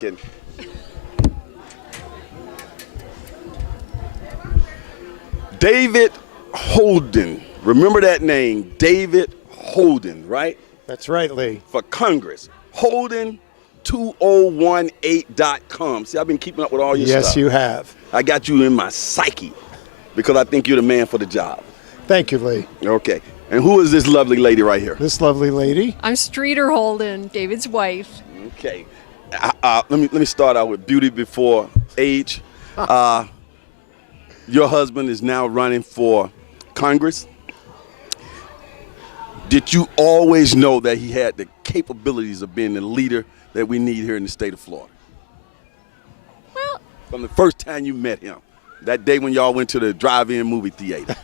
Good. David Holden. Remember that name, David Holden, right? That's right, Lee. For Congress. Holden2018.com. See, I've been keeping up with all your stuff. Yes, you have. I got you in my psyche because I think you're the man for the job. Thank you, Lee. Okay. And who is this lovely lady right here? This lovely lady. I'm Streeter Holden, David's wife. Okay. Let me start out with beauty before age. Your husband is now running for Congress. Did you always know that he had the capabilities of being the leader that we need here in the state of Florida? Well, from the first time you met him, that day when y'all went to the drive-in movie theater.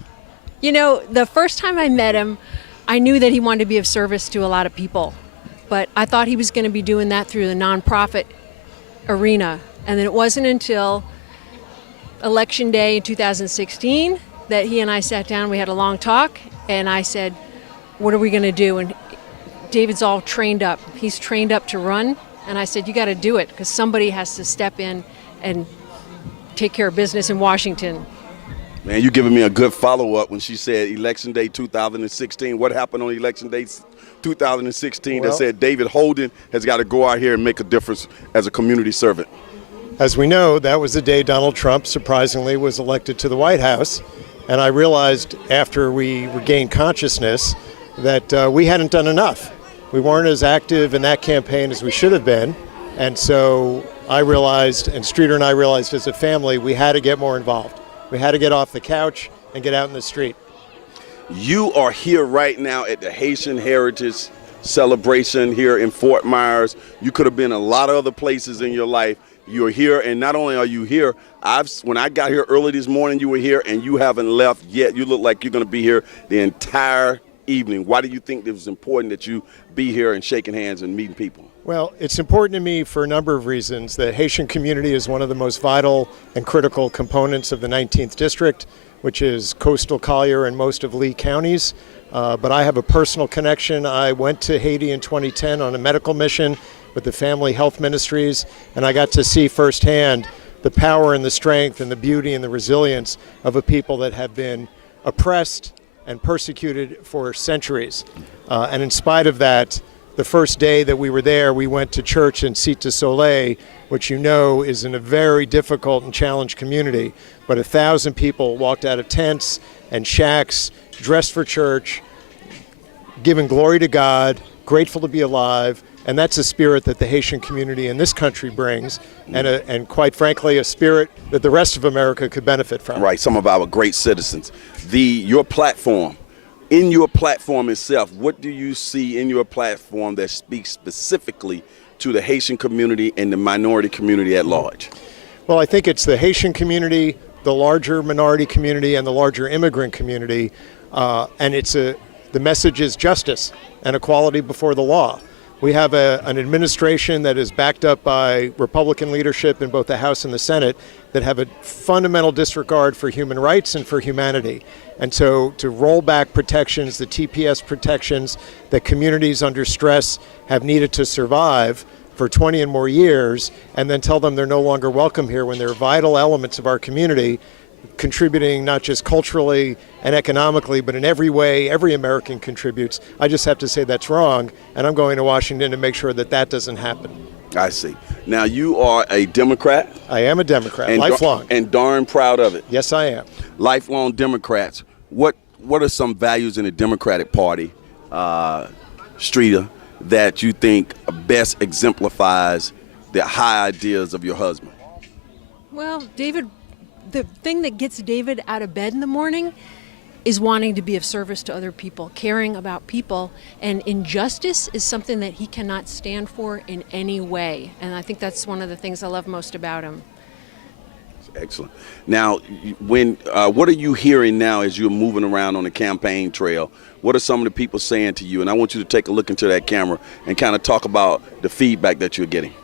you know, the first time I met him, I knew that he wanted to be of service to a lot of people. But I thought he was going to be doing that through the nonprofit arena. And then it wasn't until Election Day in 2016 that he and I sat down, we had a long talk, and I said, what are we going to do? And David's all trained up. He's trained up to run. And I said, you got to do it because somebody has to step in and take care of business in Washington. Man, you giving me a good follow-up when she said Election Day 2016. What happened on Election Day 2016 that said David Holden has got to go out here and make a difference as a community servant? As we know, that was the day Donald Trump, surprisingly, was elected to the White House. And I realized after we regained consciousness that we hadn't done enough. We weren't as active in that campaign as we should have been. And so I realized, and Streeter and I realized as a family, we had to get more involved. We had to get off the couch and get out in the street. You are here right now at the Haitian Heritage Celebration here in Fort Myers. You could have been a lot of other places in your life. You're here, and not only are you here, when I got here early this morning, you were here, and you haven't left yet. You look like you're going to be here the entire evening. Why do you think it was important that you be here and shaking hands and meeting people? Well, it's important to me for a number of reasons. The Haitian community is one of the most vital and critical components of the 19th District, which is coastal Collier and most of Lee counties. But I have a personal connection. I went to Haiti in 2010 on a medical mission with the Family Health Ministries, and I got to see firsthand the power and the strength and the beauty and the resilience of a people that have been oppressed and persecuted for centuries. And in spite of that, the first day that we were there, we went to church in Cité du Soleil, which you know is in a very difficult and challenged community. But 1,000 people walked out of tents and shacks, dressed for church, giving glory to God, grateful to be alive. And that's a spirit that the Haitian community in this country brings, and quite frankly, a spirit that the rest of America could benefit from. Right, some of our great citizens. Your platform, in your platform itself, what do you see in your platform that speaks specifically to the Haitian community and the minority community at large? Well, I think it's the Haitian community, the larger minority community, and the larger immigrant community. And the message is justice and equality before the law. We have an administration that is backed up by Republican leadership in both the House and the Senate that have a fundamental disregard for human rights and for humanity. And so to roll back protections, the TPS protections that communities under stress have needed to survive for 20 and more years, and then tell them they're no longer welcome here when they're vital elements of our community, contributing not just culturally and economically, but in every way every American contributes. I just have to say that's wrong, and I'm going to Washington to make sure that that doesn't happen. I see. Now, you are a Democrat? I am a Democrat, lifelong. And darn proud of it. Yes, I am. Lifelong Democrats. What are some values in the Democratic Party, Streeter, that you think best exemplifies the high ideas of your husband? Well, David, the thing that gets David out of bed in the morning is wanting to be of service to other people, caring about people, and injustice is something that he cannot stand for in any way. And I think that's one of the things I love most about him. Excellent. Now, what are you hearing now as you're moving around on the campaign trail? What are some of the people saying to you? And I want you to take a look into that camera and kind of talk about the feedback that you're getting.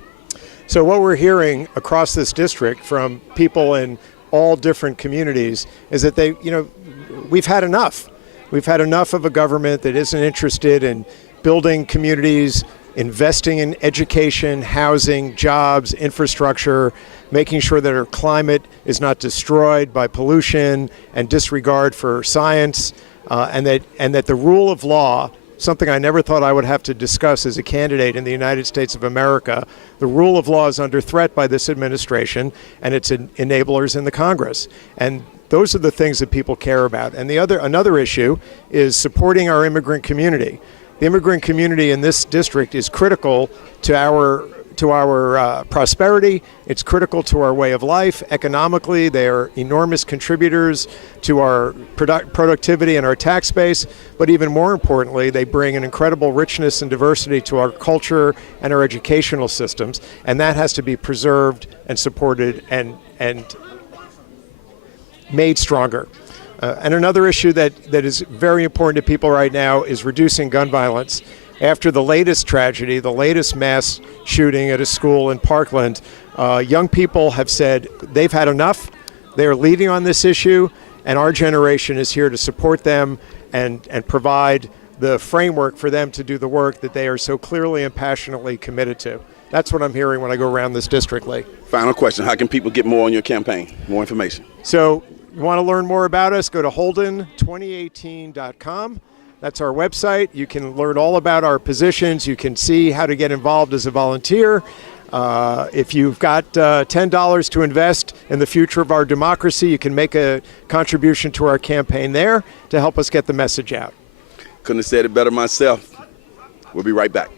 So what we're hearing across this district from people in all different communities is that we've had enough. We've had enough of a government that isn't interested in building communities investing in education, housing, jobs, infrastructure, making sure that our climate is not destroyed by pollution and disregard for science, and that the rule of law, something I never thought I would have to discuss as a candidate in the United States of America, the rule of law is under threat by this administration and its enablers in the Congress. And those are the things that people care about. And another issue is supporting our immigrant community. The immigrant community in this district is critical to our prosperity. It's critical to our way of life. Economically, they are enormous contributors to our productivity and our tax base. But even more importantly, they bring an incredible richness and diversity to our culture and our educational systems. And that has to be preserved and supported and made stronger. And another issue that is very important to people right now is reducing gun violence. After the latest tragedy, the latest mass shooting at a school in Parkland, young people have said they've had enough. They are leading on this issue, and our generation is here to support them and provide the framework for them to do the work that they are so clearly and passionately committed to. That's what I'm hearing when I go around this district, Lee. Final question, how can people get more on your campaign, more information? So you want to learn more about us, go to Holden2018.com. That's our website. You can learn all about our positions. You can see how to get involved as a volunteer. If you've got $10 to invest in the future of our democracy, you can make a contribution to our campaign there to help us get the message out. Couldn't have said it better myself. We'll be right back.